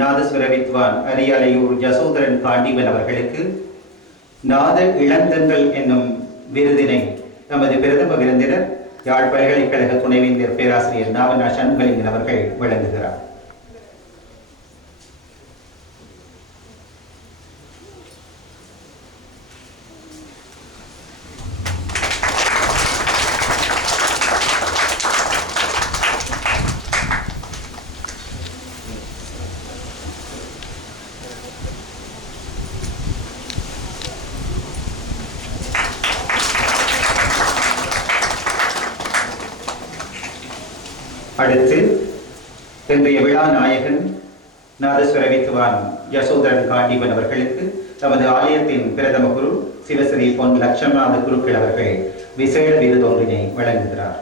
நாதஸ்வர வித்வான் அரியாலையூர் யசோதரன் பாண்டிவன் அவர்களுக்கு நாத இளந்தங்கள் என்னும் விருதினை நமது பிரதம விருந்தினர் யாழ் பல்கலைக்கழக துணைவேந்தர் பேராசிரியர் நாவனா சண்முகலிங்கன் அவர்கள் வழங்குகிறார். அடுத்து இன்றைய விழா நாயகன் நாதஸ்வர வித்வான் யசோதரன் பாண்டிவன் அவர்களுக்கு தமது ஆலயத்தின் பிரதம குரு சிவஸ்ரீ பொன் லட்சநாத குருக்கள் அவர்கள் விசேட விருதொன்றினை வழங்குகிறார்.